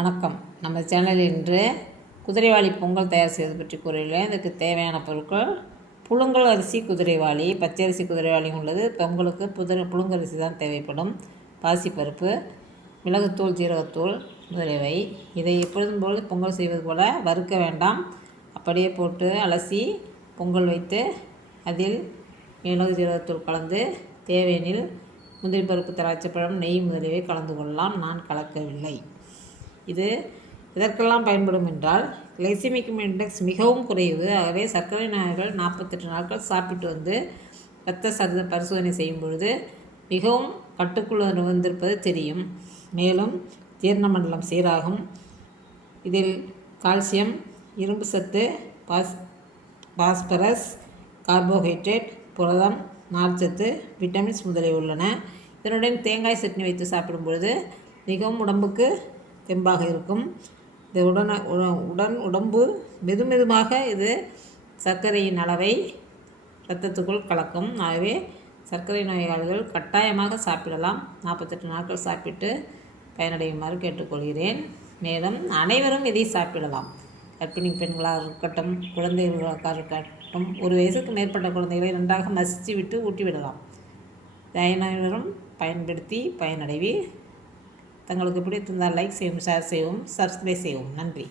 வணக்கம். நம்ம சேனலில் இன்று குதிரைவாலி பொங்கல் தயார் செய்வது பற்றி கூறுகிறேன். இதுக்கு தேவையான பொருட்கள்: புழுங்கல் அரிசி குதிரைவாலி, பச்சரிசி குதிரைவாலியும் உள்ளது. பொங்கலுக்கு புழுங்கரிசி தான் தேவைப்படும். பாசிப்பருப்பு, மிளகுத்தூள், ஜீரகத்தூள் முதலியவை. இதை எப்பொழுதும் போல் பொங்கல் செய்வது போல் வறுக்க வேண்டாம். அப்படியே போட்டு அலசி பொங்கல் வைத்து அதில் மிளகு ஜீரகத்தூள் கலந்து தேவையெனில் முந்திரி பருப்பு, திராட்சைப்பழம், நெய் முதலியவை கலந்து கொள்ளலாம். நான் கலக்கவில்லை. இது எதற்கெல்லாம் பயன்படும் என்றால், கிளைசிமிக் இண்டெக்ஸ் மிகவும் குறைவு. ஆகவே சர்க்கரை நோயாளிகள் 48 நாட்கள் சாப்பிட்டு வந்து இரத்த பரிசோதனை செய்யும் பொழுது மிகவும் கட்டுக்குள் வந்திருப்பது தெரியும். மேலும் ஜீரண மண்டலம் சீராகும். இதில் கால்சியம், இரும்பு சத்து, பாஸ்பரஸ், கார்போஹைட்ரேட், புரதம், நார்ச்சத்து, விட்டமின்ஸ் முதலியவை உள்ளன. இதனுடன் தேங்காய் சட்னி வைத்து சாப்பிடும் பொழுது மிகவும் உடம்புக்கு தெம்பாக இருக்கும். இது உடம்பு மெதுமெதுமாக இது சர்க்கரையின் அளவை இரத்தத்துக்குள் கலக்கும். ஆகவே சர்க்கரை நோயாளிகள் கட்டாயமாக சாப்பிடலாம். 48 நாட்கள் சாப்பிட்டு பயனடையுமாறு கேட்டுக்கொள்கிறேன். மேலும் அனைவரும் இதை சாப்பிடலாம். கர்ப்பிணி பெண்களாக இருக்கட்டும், குழந்தைகளாக இருக்கட்டும், 1 வயசுக்கு மேற்பட்ட குழந்தைகளை நன்றாக மசித்து விட்டு ஊட்டிவிடலாம். அனைவரும் பயன்படுத்தி பயனடைவி. தங்களுக்கு பிடித்திருந்தால் லைக் செய்யவும், ஷேர் செய்யவும், சப்ஸ்கிரைப் செய்யவும். நன்றி.